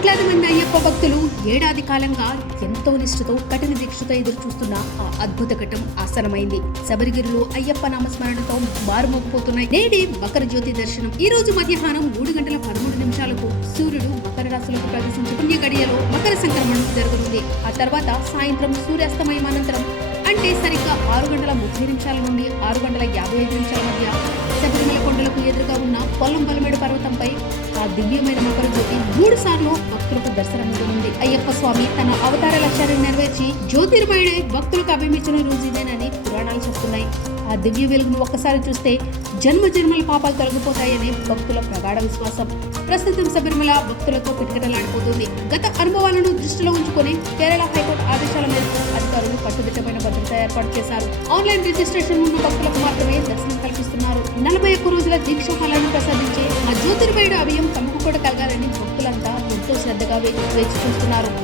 కోట్లాది మంది అయ్యప్ప భక్తులు ఏడాది కాలంగా ఎంతో నిష్ఠతో కఠిన దీక్షతో ఎదురు చూస్తున్న ఆ అద్భుత ఘట్టం ఆసనమైంది. శబరిగిరిలో అయ్యప్ప నామస్మరణతో మారుమోగిపోతున్నాయి. నేడే మకర జ్యోతి దర్శనం. ఈ రోజు మధ్యాహ్నం 3:13 సూర్యుడు మకర రాశిలోకి ప్రవేశించే పుణ్య గడియలో మకర సంక్రమణం జరగనుంది. ఆ తర్వాత సాయంత్రం సూర్యాస్తమయం అనంతరం అంటే సరిగ్గా 6:30 నుండి 6:55 మధ్య శబరిమల కొండలకు ఎదురుగా ఉన్న పొల్లంబలమేడు పర్వతంపై ఆ దివ్యమైన మకర జ్యోతి 3 సార్లు భక్తులకు దర్శనమివ్వనుంది. అయ్యప్ప స్వామి తన అవతార లక్ష్యాన్ని నెరవేర్చి జ్యోతిర్మయుడై భక్తులకు అభిమించిన రోజు ఇదేనని పురాణాలు చెప్తున్నాయి. ఆ దివ్య వెలుగును ఒక్కసారి చూస్తే జన్మ జన్మల పాపాలు తొలగిపోతాయనే భక్తుల ప్రగాఢ విశ్వాసం. ప్రస్తుతం శబరిమల భక్తులతో కిటకిటలాడిపోతుంది. గత అనుభవాలను దృష్టిలో ఉంచుకొని కేరళ హైకోర్టు ఆదేశాల మేరకు అధికారులు కట్టుదిట్టమైన భద్రత ఏర్పాటు చేశారు. ఆన్లైన్ రిజిస్ట్రేషన్ ఉన్న భక్తులకు మాత్రమే దర్శనం కల్పిస్తున్నారు. 41 రోజుల దీక్ష ఫలాన్ని ప్రసాదించే ఆ జ్యోతిర్మయుడు అభయం తమకు కూడా కలగాలని భక్తులంతా ఎంతో శ్రద్ధగా వేచి చూస్తున్నారు.